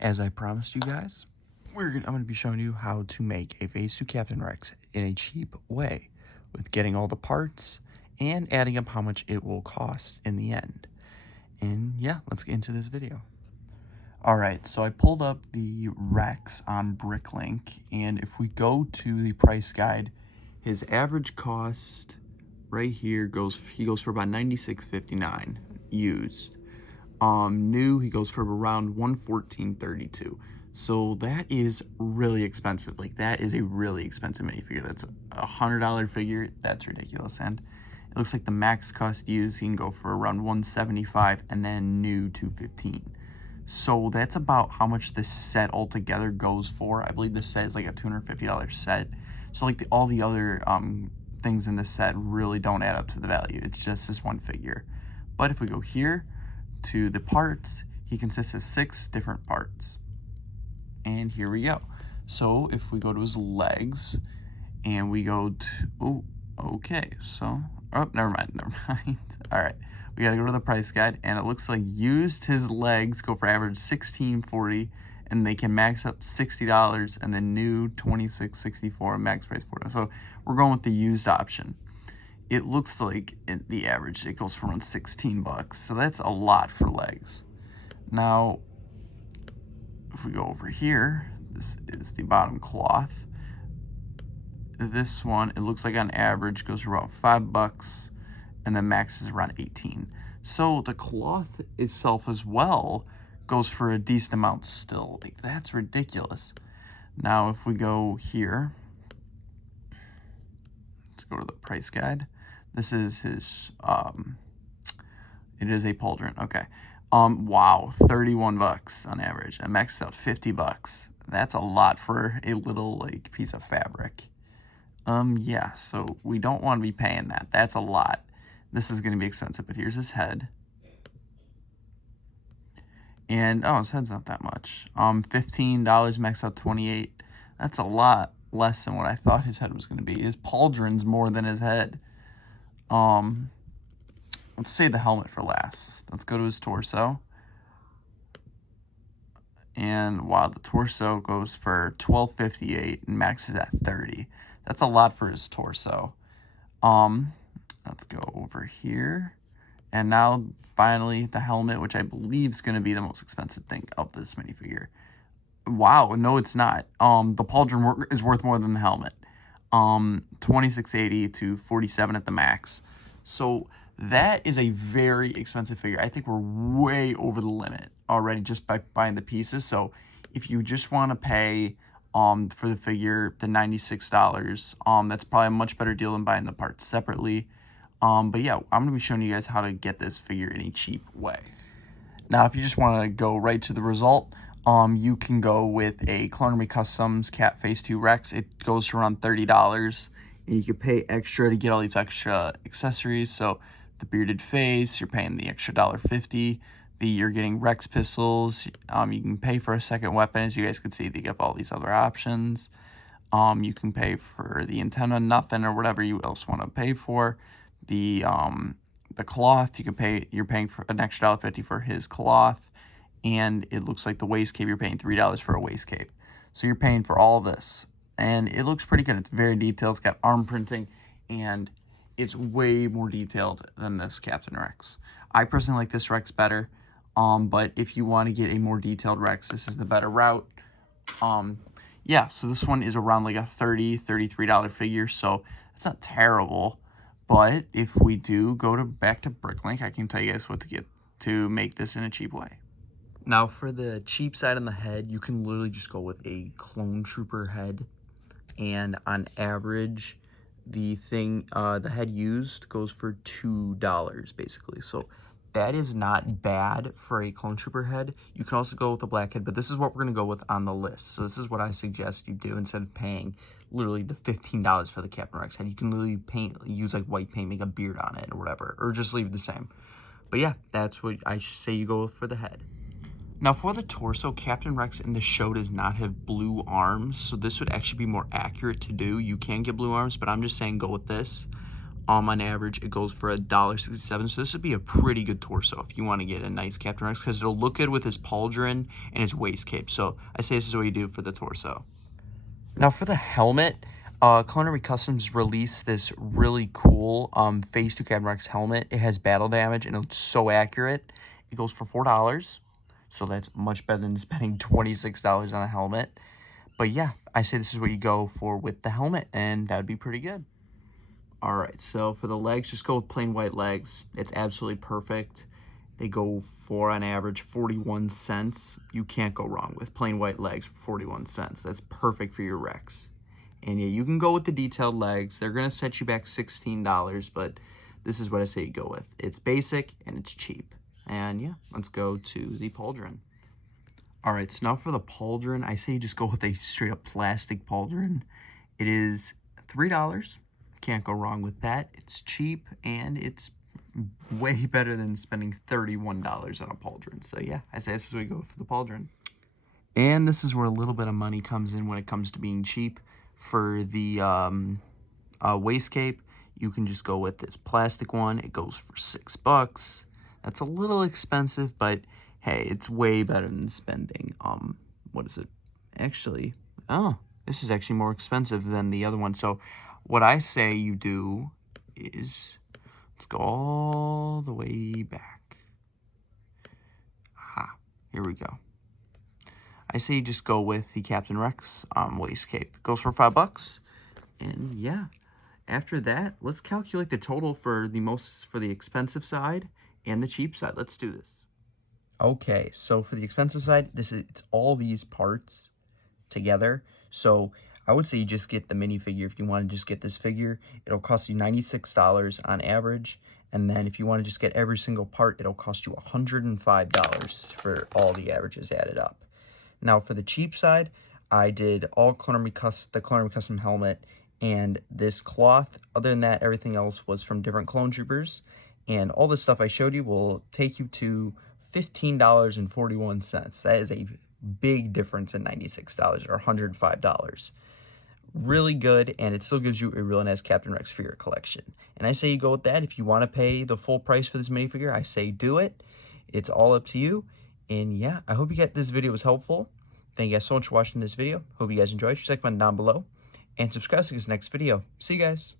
As I promised you guys, I'm going to be showing you how to make a Phase 2 Captain Rex in a cheap way with getting all the parts and adding up how much it will cost in the end. And yeah, let's get into this video. Alright, so I pulled up the Rex on Bricklink, and if we go to the price guide, his average cost right here goes for about $96.59 used. New, he goes for around $114.32. So that is really expensive. Like, that is a really expensive minifigure. That's a $100 figure. That's ridiculous. And it looks like the max cost used, he can go for around $175, and then new $215. So that's about how much this set altogether goes for. I believe this set is like a $250 set. So like all the other things in this set really don't add up to the value. It's just this one figure. But if we go here to the parts, he consists of 6 different parts. And here we go. So if we go to his legs and we go to, oh, okay, so, oh, never mind. All right, we gotta go to the price guide, and it looks like used, his legs go for average $16.40, and they can max up $60, and then new $26.64, max price $40. So we're going with the used option. It looks like the average, it goes for around 16 bucks. So that's a lot for legs. Now, if we go over here, this is the bottom cloth. This one, it looks like on average goes for about 5 bucks, and the max is around 18. So the cloth itself as well goes for a decent amount still. Like, that's ridiculous. Now, if we go here, let's go to the price guide. This is his, it is a pauldron, okay. Wow, 31 bucks on average, and maxed out 50 bucks. That's a lot for a little, like, piece of fabric. Yeah, so we don't want to be paying that. That's a lot. This is going to be expensive, but here's his head. And, oh, his head's not that much. $15, maxed out 28. That's a lot less than what I thought his head was going to be. His pauldron's more than his head. Let's save the helmet for last. Let's go to his torso. And wow, the torso goes for $12.58 and maxes at 30. That's a lot for his torso. Let's go over here. And now finally the helmet, which I believe is going to be the most expensive thing of this minifigure. Wow, no it's not. The pauldron is worth more than the helmet. $26.80 to $47 at the max. So that is a very expensive figure. I think we're way over the limit already just by buying the pieces. So if you just want to pay for the figure, the $96, that's probably a much better deal than buying the parts separately. But yeah, I'm going to be showing you guys how to get this figure in a cheap way. Now, if you just want to go right to the result, you can go with a Clone Army Customs Cat Phase 2 Rex. It goes for around $30, and you can pay extra to get all these extra accessories. So the bearded face, you're paying the extra $1.50. You're getting Rex pistols. You can pay for a second weapon. As you guys can see, they give all these other options. You can pay for the antenna, nothing, or whatever you else want to pay for. The cloth, you're paying for an extra $1.50 for his cloth. And it looks like the waist cape, you're paying $3 for a waist cape. So you're paying for all this. And it looks pretty good. It's very detailed. It's got arm printing, and it's way more detailed than this Captain Rex. I personally like this Rex better. But if you want to get a more detailed Rex, this is the better route. Yeah, so this one is around like a $33 figure. So it's not terrible. But if we do go back to Bricklink, I can tell you guys what to get to make this in a cheap way. Now, for the cheap side on the head, you can literally just go with a Clone Trooper head. And on average, the head used goes for $2, basically. So that is not bad for a Clone Trooper head. You can also go with a black head, but this is what we're going to go with on the list. So this is what I suggest you do instead of paying literally the $15 for the Captain Rex head. You can literally use like white paint, make a beard on it or whatever, or just leave it the same. But yeah, that's what I say you go with for the head. Now for the torso, Captain Rex in the show does not have blue arms, so this would actually be more accurate to do. You can get blue arms, but I'm just saying go with this. On average, it goes for $1.67. So this would be a pretty good torso if you want to get a nice Captain Rex, because it'll look good with his pauldron and his waist cape. So I say this is what you do for the torso. Now for the helmet, Culinary Customs released this really cool Phase 2 Captain Rex helmet. It has battle damage and it's so accurate. It goes for $4. So that's much better than spending $26 on a helmet. But yeah, I say this is what you go for with the helmet, and that would be pretty good. All right, so for the legs, just go with plain white legs. It's absolutely perfect. They go for, on average, 41 cents. You can't go wrong with plain white legs for 41 cents. That's perfect for your Rex. And yeah, you can go with the detailed legs. They're going to set you back $16, but this is what I say you go with. It's basic and it's cheap. And yeah, let's go to the pauldron. All right, so now for the pauldron, I say you just go with a straight up plastic pauldron. It is $3. Can't go wrong with that. It's cheap and it's way better than spending $31 on a pauldron. So yeah, I say this is where we go for the pauldron. And this is where a little bit of money comes in when it comes to being cheap. For the waist cape, you can just go with this plastic one. It goes for $6. That's a little expensive, but hey, it's way better than spending, what is it? Actually, oh, this is actually more expensive than the other one. So what I say you do is, let's go all the way back. Aha, here we go. I say you just go with the Captain Rex waist cape. It goes for $5. And yeah, after that, let's calculate the total for the expensive side and the cheap side. Let's do this. Okay, so for the expensive side, it's all these parts together. So I would say you just get the minifigure. If you want to just get this figure, it'll cost you $96 on average. And then if you want to just get every single part, it'll cost you $105 for all the averages added up. Now for the cheap side, I did all the Culinary Custom helmet and this cloth. Other than that, everything else was from different clone troopers. And all the stuff I showed you will take you to $15.41. That is a big difference in $96 or $105. Really good, and it still gives you a really nice Captain Rex figure collection. And I say you go with that. If you want to pay the full price for this minifigure, I say do it. It's all up to you. And yeah, I hope this video was helpful. Thank you guys so much for watching this video. Hope you guys enjoyed. Just like button down below and subscribe to this next video. See you guys.